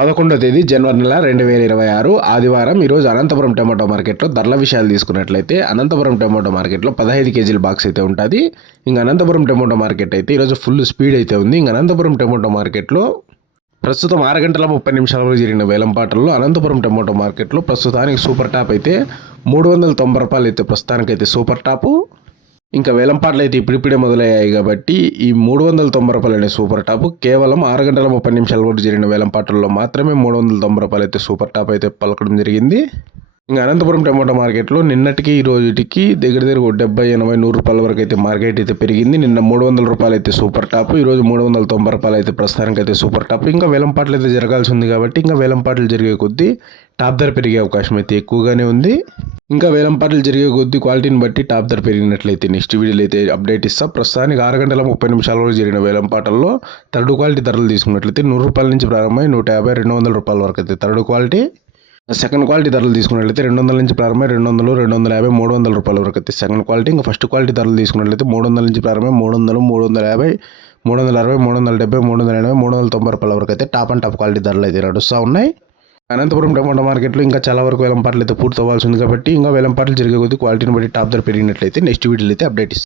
పదకొండో తేదీ జనవరి నెల రెండు వేల ఇరవై ఆరు ఆదివారం ఈరోజు అనంతపురం టమాటో మార్కెట్లో ధరల విషయాలు తీసుకున్నట్లయితే అనంతపురం టమాటో మార్కెట్లో పదహైదు కేజీల బాక్స్ అయితే ఉంటుంది. ఇంకా అనంతపురం టమాటో మార్కెట్ అయితే ఈరోజు ఫుల్ స్పీడ్ అయితే ఉంది. ఇంకా అనంతపురం టమాటో మార్కెట్లో ప్రస్తుతం ఆరు గంటల ముప్పై నిమిషాలలో జరిగిన వేలంపాటల్లో అనంతపురం టమాటో మార్కెట్లో ప్రస్తుతానికి సూపర్ టాప్ అయితే మూడు వందల తొంభై రూపాయలు అయితే ప్రస్తుతానికైతే సూపర్ టాపు. ఇంకా వేలంపాట్లు అయితే ఇప్పుడిప్పుడే మొదలయ్యాయి కాబట్టి ఈ మూడు వందల తొంభై రూపాయలు అనే సూపర్ టాప్ కేవలం ఆరు గంటల ముప్పై నిమిషాల వరకు జరిగిన వేలంపాట్లలో మాత్రమే మూడు వందల తొంభై రూపాయలు అయితే సూపర్ టాప్ అయితే పలకడం జరిగింది. ఇంకా అనంతపురం టమాటో మార్కెట్లో నిన్నటికి ఈ రోజుకి దగ్గర దగ్గర ఒక డెబ్బై ఎనభై నూరు రూపాయల వరకు అయితే మార్కెట్ అయితే పెరిగింది. నిన్న మూడు వందల రూపాయలు అయితే సూపర్ టాప్ ఈ రోజు మూడు వందల తొంభై రూపాయలు అయితే ప్రస్తుతానికి అయితే సూపర్ టాప్. ఇంకా వేలంపాట్లు అయితే జరగాల్సి ఉంది కాబట్టి ఇంకా వేలంపాట్లు జరిగే కొద్దీ టాప్ ధర పెరిగే అవకాశం అయితే ఎక్కువగానే ఉంది. ఇంకా వేలం పాటలు జరిగే కొద్దీ క్వాలిటీని బట్టి టాప్ ధర పెరిగినట్లయితే నెక్స్ట్ వీడియోలో అయితే అప్డేట్ ఇస్తా. ప్రస్తుతానికి ఆరు గంటల ముప్పై నిమిషాల వరకు జరిగిన వేలంపాటల్లో థర్డ్ క్వాలిటీ ధరలు తీసుకున్నట్లయితే నూరు రూపాయల నుంచి ప్రారంభమై నూట యాభై రెండు వందల రూపాయల వరకు అయితే థర్డ్ క్వాలిటీ. సెకండ్ క్వాలిటీ ధరలు తీసుకున్నట్లయితే రెండు వందల నుంచి ప్రారంభమై రెండు వందలు రెండు వందల యాభై మూడు వందల రూపాయల వరకు అయితే సెకండ్ క్వాలిటీ. ఇంకా ఫస్ట్ క్వాలిటీ ధరలు తీసుకున్నట్లయితే మూడు వందల నుంచి ప్రారంభమై మూడు వందలు మూడు వందల యాభై మూడు వందల అరవై మూడు వందల డెబ్బై మూడు వందల ఎనభై మూడు వందల తొంభై రూపాయల వరకు అయితే టాప్ అండ్ టాప్ క్వాలిటీ ధరలు అయితే నడుస్తూ ఉన్నాయి. అనంతపురం టమాటో మార్కెట్లో ఇంకా చాలా వరకు వేలంపాట్లు అయితే పూర్తి అవ్వాల్సి ఉంది కాబట్టి ఇంకా వేలంపాట్లు జరిగే కొద్ది క్వాలిటీని బట్టి టాప్ ధర పెరిగినట్లయితే నెక్స్ట్ వీడియోలో అయితే అప్డేట్ ఇస్తాను